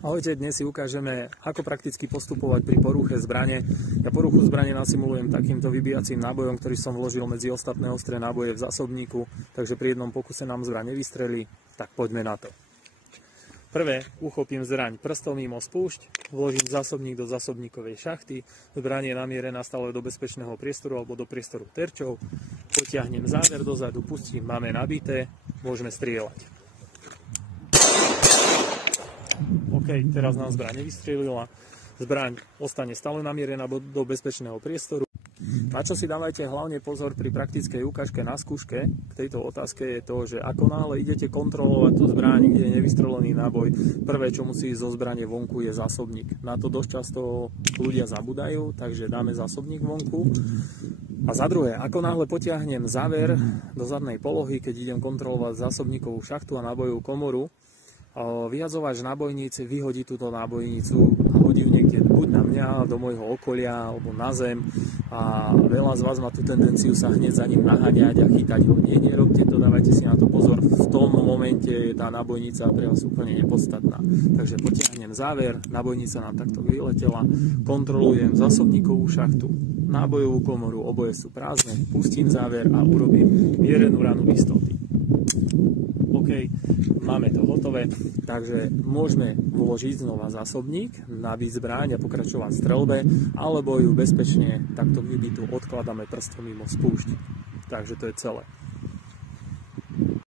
Ahojte, dnes si ukážeme, ako prakticky postupovať pri poruche zbrane. Ja poruchu zbrane nasimulujem takýmto vybíjacím nábojom, ktorý som vložil medzi ostatné ostré náboje v zásobníku, takže pri jednom pokuse nám zbraň nevystrelí, tak poďme na to. Prvé, uchopím zbraň prstom mimo spúšť, vložím zásobník do zásobníkovej šachty, zbraň je namierená stále do bezpečného priestoru alebo do priestoru terčov, potiahnem záver dozadu, pustím, máme nabité, môžeme strieľať. OK, teraz nám zbraň nevystrelila. Zbraň ostane stále namierená do bezpečného priestoru. Na čo si dávajte hlavne pozor pri praktickej ukážke na skúške k tejto otázke je to, že ako náhle idete kontrolovať tú zbraň, kde je nevystrelený náboj, prvé, čo musí ísť zo zbrane vonku, je zásobník. Na to dosť často ľudia zabúdajú, takže dáme zásobník vonku. A za druhé, ako náhle potiahnem záver do zadnej polohy, keď idem kontrolovať zásobníkovú šachtu a nábojovú komoru, vyhadzovač nábojníc vyhodí túto nábojnicu a hodí ju niekde buď na mňa, do môjho okolia, alebo na zem a veľa z vás má tú tendenciu sa hneď za ním naháňať a chytať ho. Nie, nerobte to, dávajte si na to pozor. V tom momente je tá nábojnica pre vás úplne nepodstatná. Takže potiahnem záver, nábojnica nám takto vyletela, kontrolujem zásobníkovú šachtu, nábojovú komoru, oboje sú prázdne, pustím záver a urobím mierenú ranu istoty. OK, máme to hotové, takže môžeme vložiť znova zásobník, nabiť zbraň a pokračovať v streľbe, alebo ju bezpečne takto vybitú odkladáme prstom mimo spúšť. Takže to je celé.